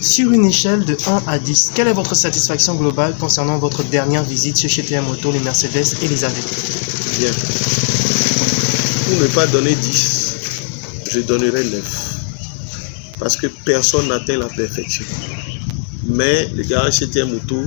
Sur une échelle de 1 à 10, quelle est votre satisfaction globale concernant votre dernière visite chez TM Auto, les Mercedes et les AV? Bien. Pour ne pas donner 10, je donnerai 9. Parce que personne n'atteint la perfection. Mais le garage chez TM Auto,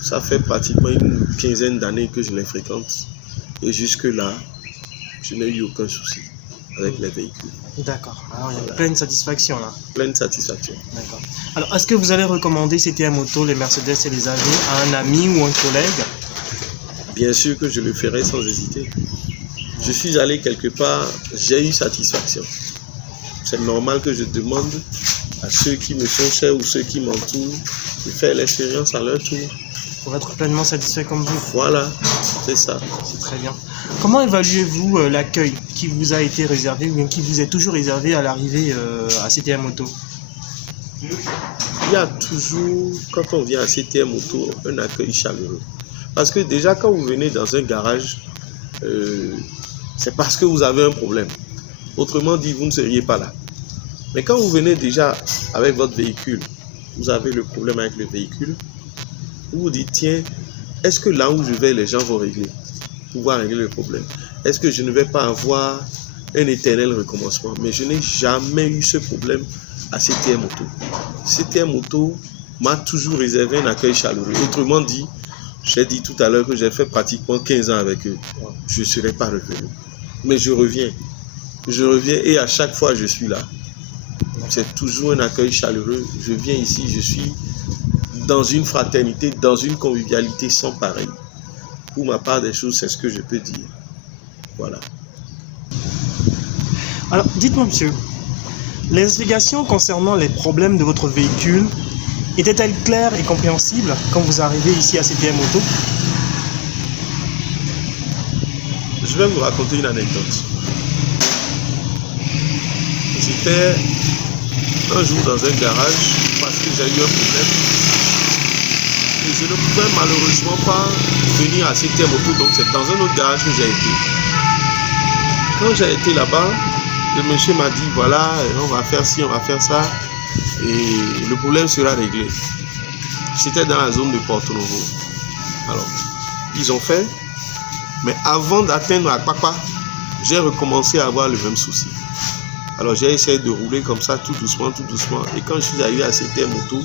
ça fait pratiquement une quinzaine d'années que je les fréquente. Et jusque-là, je n'ai eu aucun souci avec les véhicules. D'accord. Alors, il y a pleine satisfaction là. Pleine satisfaction. D'accord. Alors, est-ce que vous allez recommander CTM Auto, les Mercedes et les AV à un ami ou un collègue? Bien sûr que je le ferai sans hésiter. Je suis allé quelque part, j'ai eu satisfaction. C'est normal que je demande à ceux qui me sont chers ou ceux qui m'entourent de faire l'expérience à leur tour. Pour être pleinement satisfait comme vous. Voilà, c'est ça. C'est très bien. Comment évaluez-vous l'accueil qui vous a été réservé ou bien qui vous est toujours réservé à l'arrivée à CTM Auto? Il y a toujours, quand on vient à CTM Auto, un accueil chaleureux. Parce que déjà, quand vous venez dans un garage, c'est parce que vous avez un problème. Autrement dit, vous ne seriez pas là. Mais quand vous venez déjà avec votre véhicule, vous avez le problème avec le véhicule, vous vous dites, tiens, est-ce que là où je vais, les gens vont pouvoir régler le problème? Est-ce que je ne vais pas avoir un éternel recommencement? Mais je n'ai jamais eu ce problème à CTM Auto. CTM Auto m'a toujours réservé un accueil chaleureux. Autrement dit, j'ai dit tout à l'heure que j'ai fait pratiquement 15 ans avec eux. Je ne serai pas revenu. Mais je reviens. Je reviens et à chaque fois, je suis là. C'est toujours un accueil chaleureux. Je viens ici, je suis dans une fraternité, dans une convivialité sans pareil. Pour ma part des choses, c'est ce que je peux dire. Voilà. Alors, dites-moi, monsieur, les explications concernant les problèmes de votre véhicule étaient-elles claires et compréhensibles quand vous arrivez ici à CTM Auto? Je vais vous raconter une anecdote. J'étais un jour dans un garage parce que j'ai eu un problème. Et je ne pouvais malheureusement pas venir à CTM Auto, donc c'est dans un autre garage que j'ai été. Quand j'ai été là-bas, le monsieur m'a dit, voilà, on va faire ci, on va faire ça, et le problème sera réglé. C'était dans la zone de Porto Novo. Alors, ils ont fait, mais avant d'atteindre Akpakpa, j'ai recommencé à avoir le même souci. Alors, j'ai essayé de rouler comme ça, tout doucement, et quand je suis arrivé à CTM Auto,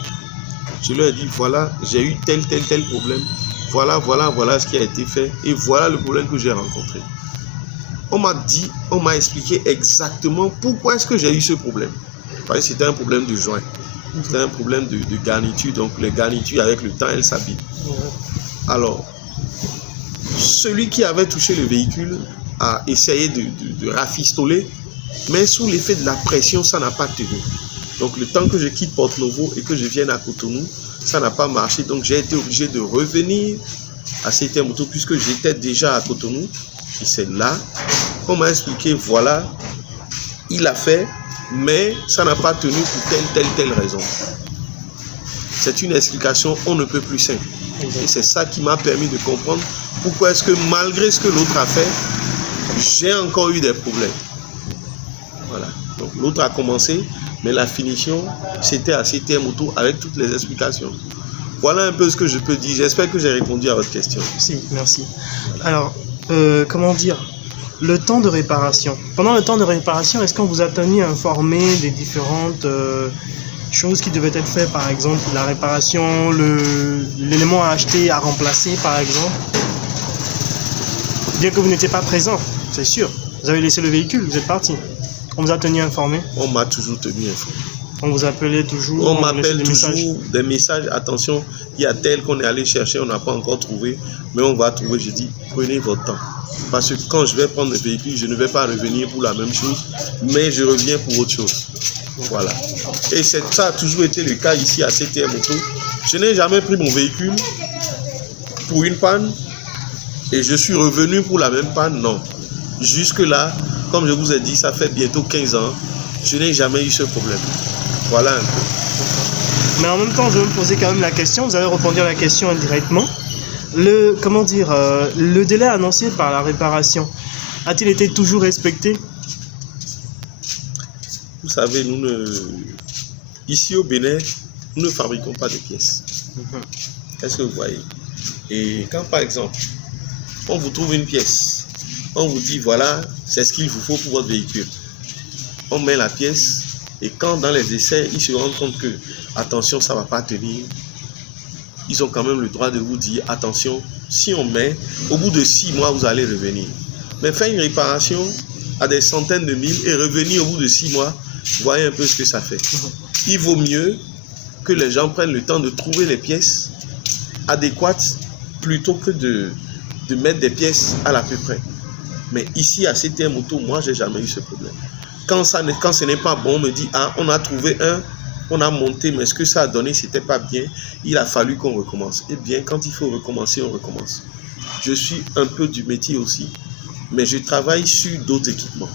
je leur ai dit, voilà, j'ai eu tel problème. Voilà ce qui a été fait. Et voilà le problème que j'ai rencontré. On m'a expliqué exactement pourquoi est-ce que j'ai eu ce problème. Parce que c'était un problème de joint. C'était un problème de garniture. Donc, les garnitures, avec le temps, elles s'abîment. Alors, celui qui avait touché le véhicule a essayé de rafistoler, mais sous l'effet de la pression, ça n'a pas tenu. Donc, le temps que je quitte Porto Novo et que je vienne à Cotonou, ça n'a pas marché. Donc, j'ai été obligé de revenir à CTM Auto puisque j'étais déjà à Cotonou. Et c'est là qu'on m'a expliqué, voilà, il a fait, mais ça n'a pas tenu pour telle raison. C'est une explication on ne peut plus simple. Et c'est ça qui m'a permis de comprendre pourquoi est-ce que malgré ce que l'autre a fait, j'ai encore eu des problèmes. Voilà. Donc, l'autre a commencé, mais la finition, c'était à CTM Auto avec toutes les explications. Voilà un peu ce que je peux dire. J'espère que j'ai répondu à votre question. Si, merci. Alors, comment dire, le temps de réparation. Pendant le temps de réparation, est-ce qu'on vous a tenu informé des différentes choses qui devaient être faites, par exemple, la réparation, l'élément à acheter, à remplacer, par exemple? Bien que vous n'étiez pas présent, c'est sûr. Vous avez laissé le véhicule, vous êtes parti. On vous a tenu informé? On m'a toujours tenu informé. On vous appelait toujours? On m'appelle toujours des messages. Attention, il y a tel qu'on est allé chercher, on n'a pas encore trouvé, mais on va trouver. Je dis, prenez votre temps. Parce que quand je vais prendre le véhicule, je ne vais pas revenir pour la même chose, mais je reviens pour autre chose. Voilà. Et ça a toujours été le cas ici à CTM Auto. Je n'ai jamais pris mon véhicule pour une panne et je suis revenu pour la même panne, non. Jusque-là, comme je vous ai dit, ça fait bientôt 15 ans, je n'ai jamais eu ce problème. Voilà un peu. Mais en même temps, je vais me poser quand même la question, vous allez répondre à la question indirectement. Le délai annoncé par la réparation, a-t-il été toujours respecté? Vous savez, ici au Bénin, nous ne fabriquons pas de pièces. Est-ce que vous voyez? Et quand, par exemple, on vous trouve une pièce, on vous dit, voilà, c'est ce qu'il vous faut pour votre véhicule. On met la pièce, et quand dans les essais, ils se rendent compte que, attention, ça ne va pas tenir, ils ont quand même le droit de vous dire, attention, si on met, au bout de 6 mois, vous allez revenir. Mais faire une réparation à des centaines de mille et revenir au bout de 6 mois, voyez un peu ce que ça fait. Il vaut mieux que les gens prennent le temps de trouver les pièces adéquates plutôt que de mettre des pièces à peu près. Mais ici, à CTM Auto, moi, je n'ai jamais eu ce problème. Quand ce n'est pas bon, on me dit, ah, on a trouvé un, on a monté, mais ce que ça a donné, ce n'était pas bien. Il a fallu qu'on recommence. Eh bien, quand il faut recommencer, on recommence. Je suis un peu du métier aussi, mais je travaille sur d'autres équipements.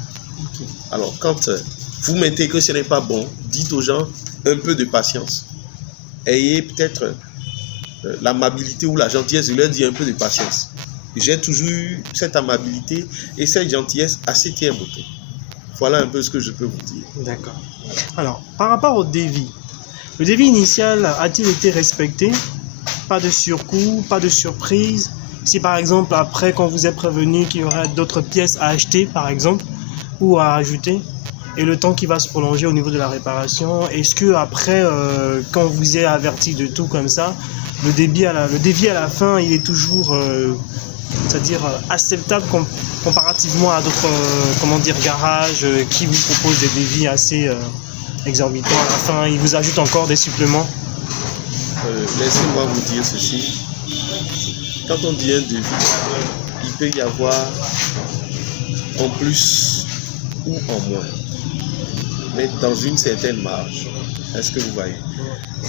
Alors, quand vous mettez que ce n'est pas bon, dites aux gens un peu de patience. Ayez peut-être l'amabilité ou la gentillesse de leur dire un peu de patience. J'ai toujours eu cette amabilité et cette gentillesse à CTM Auto. Voilà un peu ce que je peux vous dire. D'accord. Alors, par rapport au devis, le devis initial a-t-il été respecté? Pas de surcoût, pas de surprise? Si par exemple, après, quand vous êtes prévenu qu'il y aurait d'autres pièces à acheter, par exemple, ou à ajouter, et le temps qui va se prolonger au niveau de la réparation, est-ce que après, quand vous êtes averti de tout comme ça, le devis à la fin, il est toujours, c'est-à-dire acceptable comparativement à d'autres, garages qui vous proposent des devis assez exorbitants à la fin, ils vous ajoutent encore des suppléments? Laissez-moi vous dire ceci. Quand on dit un devis, il peut y avoir en plus ou en moins, mais dans une certaine marge. Est-ce que vous voyez?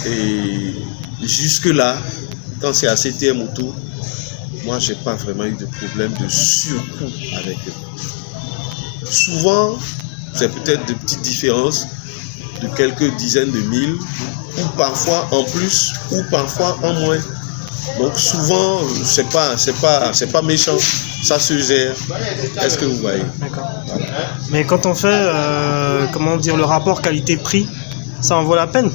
Et jusque-là, quand c'est à CTM Auto, moi, je n'ai pas vraiment eu de problème de surcoût avec eux. Souvent, c'est peut-être de petites différences de quelques dizaines de mille, ou parfois en plus, ou parfois en moins. Donc souvent, c'est pas méchant, ça se gère. Est-ce que vous voyez? D'accord. Voilà. Mais quand on fait, le rapport qualité-prix, ça en vaut la peine?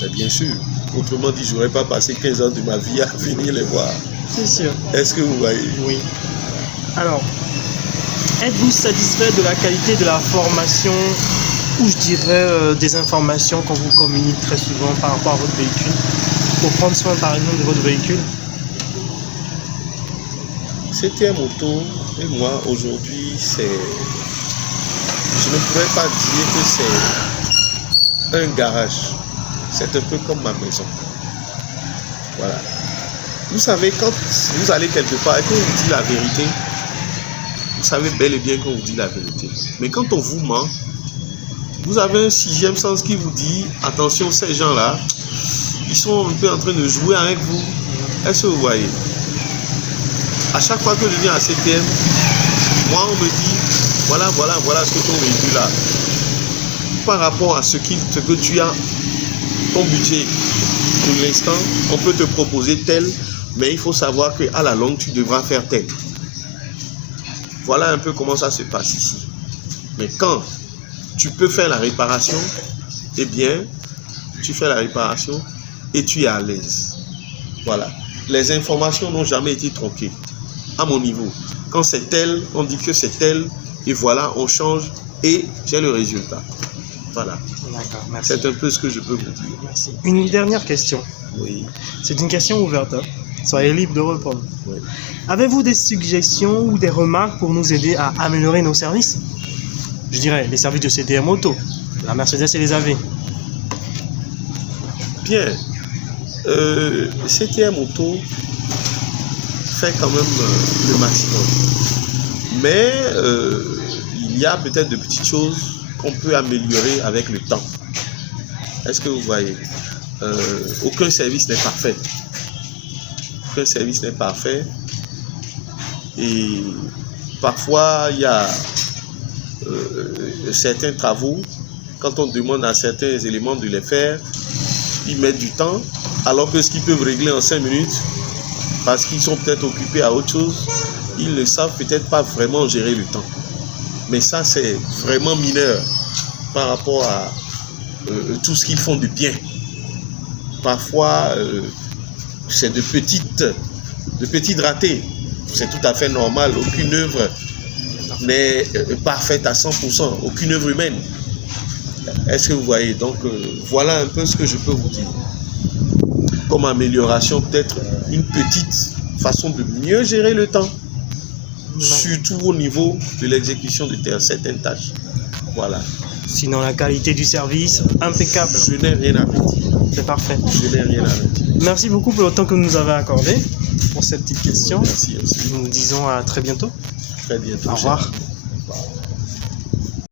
Mais bien sûr. Autrement dit, je n'aurais pas passé 15 ans de ma vie à venir les voir. C'est sûr. Est-ce que vous voyez? Oui. Alors, êtes-vous satisfait de la qualité de la formation ou je dirais des informations qu'on vous communique très souvent par rapport à votre véhicule pour prendre soin par exemple de votre véhicule? CTM Auto et moi aujourd'hui, je ne pourrais pas dire que c'est un garage. C'est un peu comme ma maison. Voilà. Vous savez, quand vous allez quelque part et qu'on vous dit la vérité, vous savez bel et bien qu'on vous dit la vérité. Mais quand on vous ment, vous avez un sixième sens qui vous dit, attention, ces gens-là, ils sont un peu en train de jouer avec vous. Est-ce que vous voyez? À chaque fois que je viens à CTM, moi on me dit, voilà ce que ton véhicule a. Par rapport à ce que tu as, ton budget, pour l'instant, on peut te proposer tel, mais il faut savoir qu'à la longue, tu devras faire tel. Voilà un peu comment ça se passe ici. Mais quand tu peux faire la réparation, eh bien, tu fais la réparation et tu es à l'aise. Voilà. Les informations n'ont jamais été tronquées. À mon niveau, quand c'est tel, on dit que c'est tel, et voilà, on change et j'ai le résultat. Voilà. D'accord, merci. C'est un peu ce que je peux vous dire. Merci. Une dernière question. Oui. C'est une question ouverte. Soyez libre de répondre. Oui. Avez-vous des suggestions ou des remarques pour nous aider à améliorer nos services? Je dirais les services de CTM Auto, la Mercedes et les AV. Bien. CTM Auto fait quand même le maximum. Mais il y a peut-être de petites choses qu'on peut améliorer avec le temps. Est-ce que vous voyez? Aucun service n'est parfait. Aucun service n'est parfait. Et parfois, il y a certains travaux, quand on demande à certains éléments de les faire, ils mettent du temps, alors que ce qu'ils peuvent régler en 5 minutes, parce qu'ils sont peut-être occupés à autre chose, ils ne savent peut-être pas vraiment gérer le temps. Mais ça, c'est vraiment mineur. par rapport à tout ce qu'ils font de bien. Parfois, c'est de petits ratés. C'est tout à fait normal. Aucune œuvre n'est parfaite à 100%. Aucune œuvre humaine. Est-ce que vous voyez? Donc, voilà un peu ce que je peux vous dire. Comme amélioration, peut-être une petite façon de mieux gérer le temps. Surtout au niveau de l'exécution de certaines tâches. Voilà. Sinon, la qualité du service, impeccable. Je n'ai rien à dire. C'est parfait. Je n'ai rien à dire. Merci beaucoup pour le temps que vous nous avez accordé pour cette petite question. Merci aussi. Nous vous disons à très bientôt. Très bientôt. Au revoir.